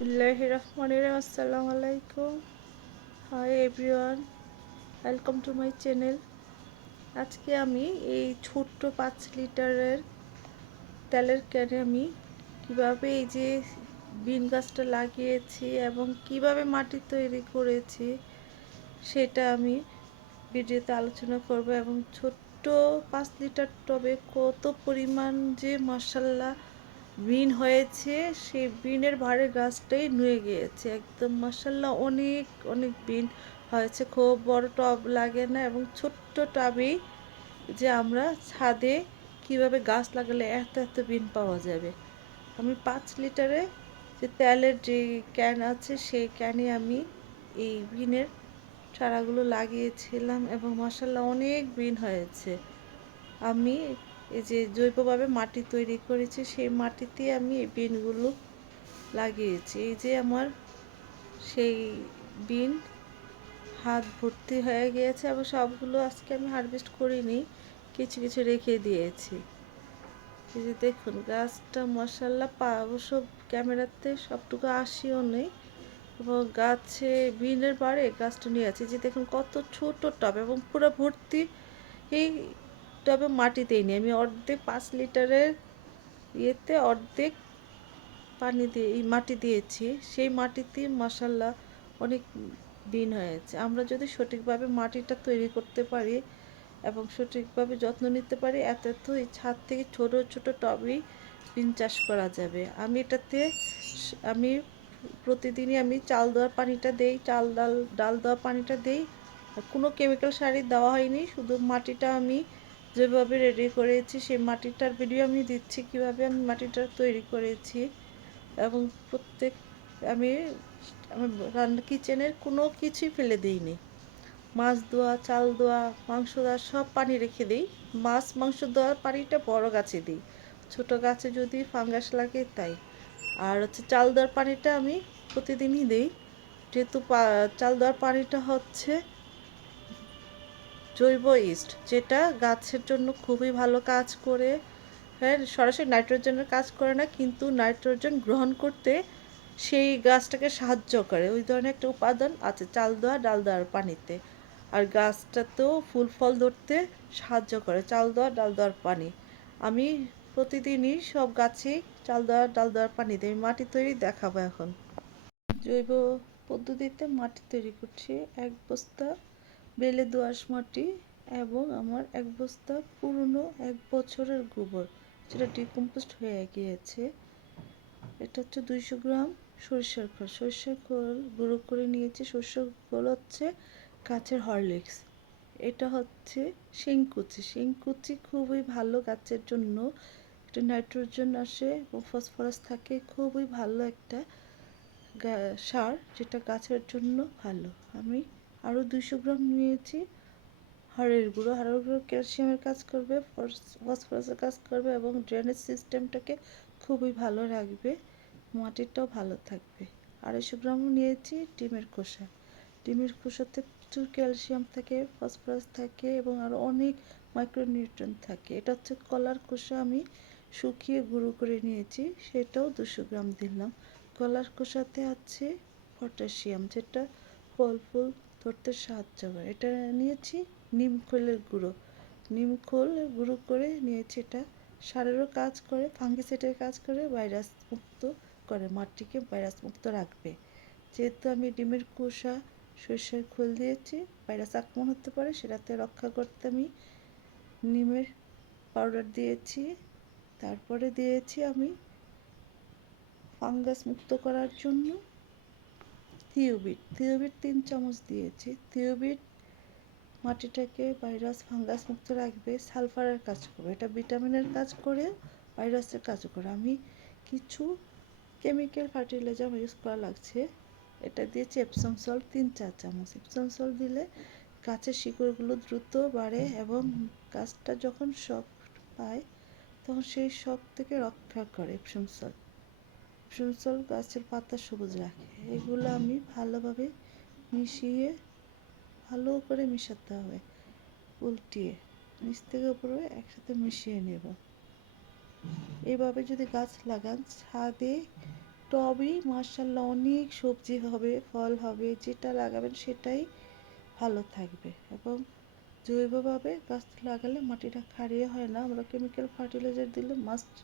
বিসমিল্লাহির রহমানির রহিম। আসসালামু আলাইকুম। Hi everyone welcome to my channel আজকে আমি এই ছোট্ট পাঁচ লিটারের তেলের ক্যানে আমি কীভাবে এই যে বিন গাছটা লাগিয়েছি এবং কীভাবে মাটি তৈরি করেছি সেটা আমি ভিডিওতে আলোচনা করব এবং ছোট্ট পাঁচ লিটার টবে কত পরিমাণ যে মশাল্লা বিন হয়েছে, সেই বিনের ভারে গাছটাই নুয়ে গিয়েছে। একদম মশাল্লা অনেক অনেক বিন হয়েছে। খুব বড় টব লাগে না এবং ছোট্ট টবেই যে আমরা ছাদে কীভাবে গাছ লাগালে এত এত বিন পাওয়া যাবে। আমি পাঁচ লিটারে যে তেলের যে ক্যান আছে, সেই ক্যানে আমি এই বিনের চারাগুলো লাগিয়েছিলাম এবং মশাল্লা অনেক বিন হয়েছে। আমি এই যে জৈবভাবে মাটি তৈরি করেছি, সেই মাটিতে আমি এই বিনগুলো লাগিয়েছি। এই যে আমার সেই বিন হাত ভর্তি হয়ে গিয়েছে এবং সবগুলো আজকে আমি হারভেস্ট করিনি, কিছু কিছু রেখে দিয়েছি। এই যে দেখুন, গাছটা মশাল্লা পা অবশ্য ক্যামেরাতে সবটুকু আসিও নেই, এবং গাছে বিনের বাড়ে গাছটা নিয়ে আছে। যে দেখুন, কত ছোট টব, এবং পুরো ভর্তি এই টবে মাটি দিইনি আমি অর্ধেক পাঁচ লিটারের ইয়েতে, অর্ধেক পানি দিয়ে, এই মাটি দিয়েছি। সেই মাটিতে মশাল্লা অনেক দিন হয়েছে। আমরা যদি সঠিকভাবে মাটিটা তৈরি করতে পারি এবং সঠিকভাবে যত্ন নিতে পারি, এত এত এই ছাদ থেকে ছোট ছোট টবেই বিন চাষ করা যাবে। আমি এটাতে আমি প্রতিদিনই আমি চাল দেওয়ার পানিটা দেই, চাল ডাল ডাল দেওয়ার পানিটা দেই। কোনো কেমিক্যাল সারই দেওয়া হয়নি। শুধু মাটিটা আমি যেভাবে রেডি করেছি, সেই মাটিটার ভিডিও আমি দিচ্ছি। কীভাবে আমি মাটিটা তৈরি করেছি এবং প্রত্যেক, আমি রান্না কিচেনের কোনো কিছুই ফেলে দিইনি। মাছ ধোয়া, চাল ধোয়া, মাংস দেওয়া সব পানি রেখে দিই। মাছ, মাংস দেওয়ার পানিটা বড় গাছে দিই। ছোট গাছে যদি ফাঙ্গাস লাগে তাই। আর হচ্ছে চাল দেওয়ার পানিটা আমি প্রতিদিনই দিই। যেহেতু চাল দেওয়ার পানিটা হচ্ছে জৈব ইস্ট, যেটা গাছের জন্য খুবই ভালো কাজ করে। হ্যাঁ সরাসরি নাইট্রোজেনের কাজ করে না, কিন্তু নাইট্রোজেন গ্রহণ করতে সেই গাছটাকে সাহায্য করে। ওই ধরনের একটা উপাদান আছে, চাল দেওয়া, ডাল দেওয়ার পানিতে। আর গাছটাতেও ফুল ফল ধরতে সাহায্য করে, চাল দেওয়া, ডাল দেওয়ার পানি। আমি প্রতিদিনই সব গাছেই চাল দেওয়া, ডাল দেওয়ার পানি দিই মাটি তৈরি দেখাবো এখন। জৈব পদ্ধতিতে মাটি তৈরি করছি, এক বস্তা বেলে দোআঁশ মাটি এবং আমার এক বস্তা পুরনো এক বছরের গোবর, যেটা ডিকম্পোস্ট হয়ে গিয়েছে। এটা হচ্ছে দুইশো গ্রাম সরিষার খোল। সরিষার খোল গুঁড়ো করে নিয়েছি। সরিষার খোল হচ্ছে গাছের হরলিক্স। এটা হচ্ছে শিংকুচি। শিংকুচি খুবই ভালো গাছের জন্য। একটা নাইট্রোজেন আসে এবং ফসফরাস থাকে। খুবই ভালো একটা সার যেটা গাছের জন্য ভালো। আমি আরও দুইশো গ্রাম নিয়েছি। হাড়ের গুঁড়ো হাড়ের গুঁড়ো ক্যালসিয়ামের কাজ করবে ফসফরাসের কাজ করবে এবং ড্রেনেজ সিস্টেমটাকে খুবই ভালো রাখবে, মাটিটাও ভালো থাকবে। আড়াইশো গ্রামও নিয়েছি ডিমের খোসা। ডিমের খোসাতে প্রচুর ক্যালসিয়াম থাকে, ফসফরাস থাকে এবং আরও অনেক মাইক্রোনিউট্রন থাকে। এটা হচ্ছে কলার খোসা আমি শুকিয়ে গুঁড়ো করে নিয়েছি, সেটাও দুশো গ্রাম দিলাম। কলার খোসাতে আছে পটাশিয়াম, যেটা ফল ফুল ধরতে সাহায্য করে। এটা নিয়েছি নিম খোলের গুঁড়ো। নিম খোল গুঁড়ো করে নিয়েছি এটা। সারেরও কাজ করে, ফাঙ্গিসাইডের কাজ করে, ভাইরাস মুক্ত করে, মাটিকে ভাইরাস মুক্ত রাখবে। যেহেতু আমি ডিমের খোসা, সর্ষের খোল দিয়েছি, ভাইরাস আক্রমণ হতে পারে, সেটাতে রক্ষা করতে আমি নিমের পাউডার দিয়েছি। তারপরে দিয়েছি আমি ফাঙ্গাস মুক্ত করার জন্য। থিওবিট থিওবিট তিন চামচ দিয়েছি। থিওবিট মাটিটাকে ভাইরাস, ফাঙ্গাস মুক্ত রাখবে সালফারের কাজ করবে। এটা ভিটামিনের কাজ করে ভাইরাসের কাজ করে। আমি কিছু কেমিক্যাল ফার্টিলাইজার ইউজ করা লাগছে। এটা দিয়েছি এপসম সল্ট তিন চার চামচ। এপসম সল্ট দিলে গাছের শিকড়গুলো দ্রুত বাড়ে এবং গাছটা যখন শক পায়, তখন সেই শক থেকে রক্ষা করে এপসম সল্ট। এপসম গাছের পাতা সবুজ রাখে। এগুলো আমি ভালোভাবে মিশিয়ে, ভালো করে মিশাতে হবে, উল্টিয়ে। নিচ থেকে উপরে একসাথে মিশিয়ে নেব। এইভাবে যদি গাছ লাগান, ছাদে টবই মার্শাল্লাহ অনেক সবজি হবে, ফল হবে, যেটা লাগাবেন সেটাই ভালো থাকবে। এবং জৈবভাবে গাছ লাগালে মাটিটা ক্ষারীয় হয় না। আমরা কেমিক্যাল ফার্টিলাইজার দিলে মাস্ট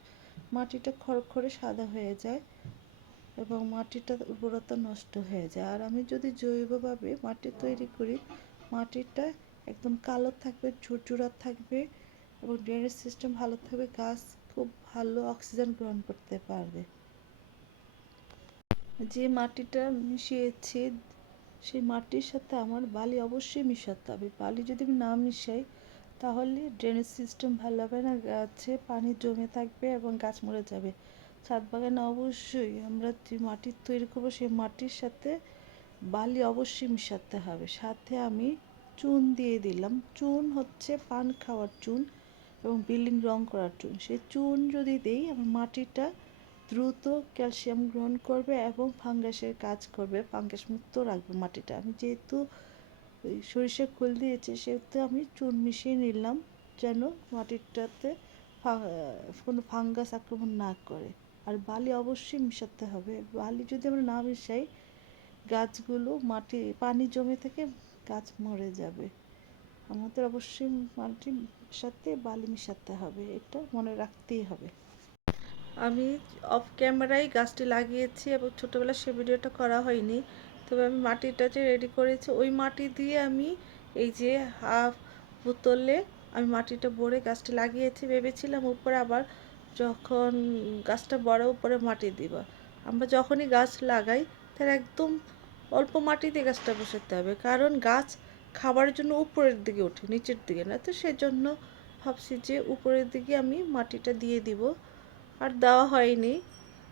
মাটিটা খড়খড়ে সাদা হয়ে যায় এবং মাটিটার উর্বরতা নষ্ট হয়ে যায়। আর আমি যদি জৈবভাবে মাটি তৈরি করি, মাটিটা একদম কালো থাকবে, ঝুরঝুরা থাকবে এবং ড্রেনেজ সিস্টেম ভালো থাকবে, গাছ খুব ভালো অক্সিজেন গ্রহণ করতে পারবে। যে মাটিটা মিশিয়েছি, সেই মাটির সাথে আমার বালি অবশ্যই মিশাতে হবে। বালি যদি আমি না মিশাই তাহলে ড্রেনেজ সিস্টেম ভালো হবে না? গাছে পানি জমে থাকবে এবং গাছ মরে যাবে। ছাদ বাগানে অবশ্যই আমরা যে মাটি তৈরি করব, সেই মাটির সাথে বালি অবশ্যই মিশাতে হবে। সাথে আমি চুন দিয়ে দিলাম। চুন হচ্ছে পান খাওয়ার চুন এবং বিল্ডিং রং করার চুন। সেই চুন যদি দিই, আমার মাটিটা দ্রুত ক্যালসিয়াম গ্রহণ করবে এবং ফাঙ্গাসের কাজ করবে। ফাঙ্গাস মুক্ত রাখবে মাটিটা। আমি যেহেতু ওই সরিষার খোল দিয়েছে, সেহেতু আমি চুন মিশিয়ে নিলাম যেন মাটিটাতে কোনো ফাঙ্গাস আক্রমণ না করে। আর বালি অবশ্যই মিশাতে হবে। বালি যদি আমরা না মিশাই, গাছগুলো মাটি, পানি জমে থেকে, গাছ মরে যাবে। আমাদের অবশ্যই মাটির সাথে বালি মিশাতে হবে। এটা মনে রাখতেই হবে। আমি অফ ক্যামেরায় গাছটি লাগিয়েছি এবং ছোটোবেলায় সে ভিডিওটা করা হয়নি। তবে আমি মাটিটা যে রেডি করেছি, ওই মাটি দিয়ে আমি এই যে হাফ বোতলে আমি মাটিটা ভরে গাছটি লাগিয়েছি। ভেবেছিলাম উপরে আবার যখন গাছটা বড়, উপরে মাটি দিব। আমরা যখনই গাছ লাগাই, তার একদম অল্প মাটি দিয়ে গাছটা বসাতে হবে। কারণ গাছ খাবারের জন্য উপরের দিকে ওঠে, নিচের দিকে না। তো সেজন্য ভাবছি যে উপরের দিকে আমি মাটিটা দিয়ে দিব। আর দেওয়া হয়নি।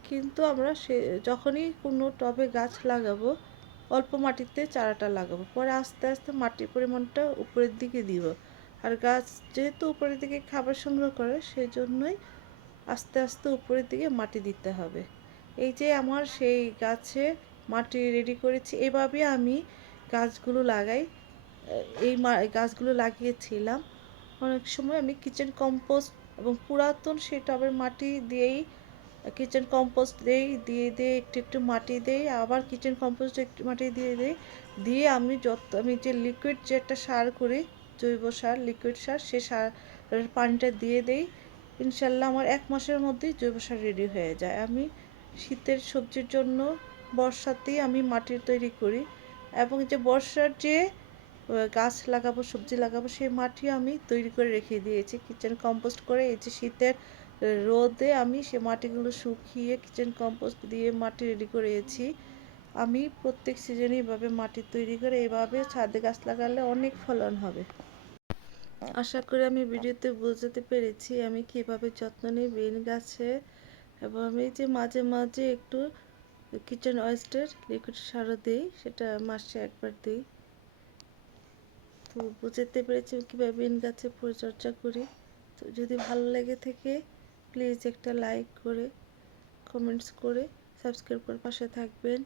কিন্তু আমরা সে, যখনই কোনো টবে গাছ লাগাবো অল্প মাটিতে চারাটা লাগাবো। পরে আস্তে আস্তে মাটির পরিমাণটা উপরের দিকে দিব। আর গাছ যেহেতু উপরের দিকে খাবার সংগ্রহ করে সেই জন্যই আস্তে আস্তে উপরের দিকে মাটি দিতে হবে। এই যে আমার সেই গাছে মাটি রেডি করেছি, এভাবে আমি গাছগুলো লাগাই। এই গাছগুলো লাগিয়েছিলাম। অনেক সময় আমি কিচেন কম্পোস্ট এবং পুরাতন সেই টবের মাটি দিয়েই কিচেন কম্পোস্ট দেই, দিয়ে দিয়ে একটু একটু মাটি দেই, আবার কিচেন কম্পোস্ট একটু মাটি দিয়ে দিই। দিয়ে আমি যত, আমি যে লিকুইড যে একটা সার করি, জৈব সার লিকুইড সার, সে সার পানিটা দিয়ে দেই। ইনশাল্লাহ আমার এক মাসের মধ্যেই জৈব সার রেডি হয়ে যায়। আমি শীতের সবজির জন্য বর্ষাতেই আমি মাটির তৈরি করি এবং যে বর্ষার যে গাছ লাগাবো, সবজি লাগাবো, সেই মাটি আমি তৈরি করে রেখে দিয়েছি। কিচেন কম্পোস্ট করে এই যে শীতের রোদে আমি সে মাটিগুলো শুকিয়ে কিচেন কম্পোস্ট দিয়ে মাটি রেডি করেছি। আমি প্রত্যেক সিজনে এভাবে মাটি তৈরি করে এভাবে ছাদে গাছ লাগালে অনেক ফলন হবে। আশা করি আমি ভিডিওতে বোঝাতে পেরেছি আমি কীভাবে যত্ন নিই বেন গাছে এবং আমি যে মাঝে মাঝে একটু কিচেন ওয়েস্টের লিকুইড সারও দিই, সেটা মাসে একবার দিই। তো বুঝতে পেরেছি কীভাবে বেন গাছে পরিচর্যা করি। তো যদি ভালো লেগে থাকে প্লিজ একটা লাইক করে, কমেন্টস করে, সাবস্ক্রাইব করে পাশে থাকবেন।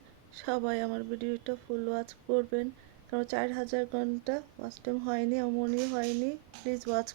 সবাই আমার ভিডিওটা ফুল ওয়াচ করবেন। কারণ চার হাজার ঘণ্টা ওয়াচ টাইম হয়নি আমার মনে হয়নি। Please watch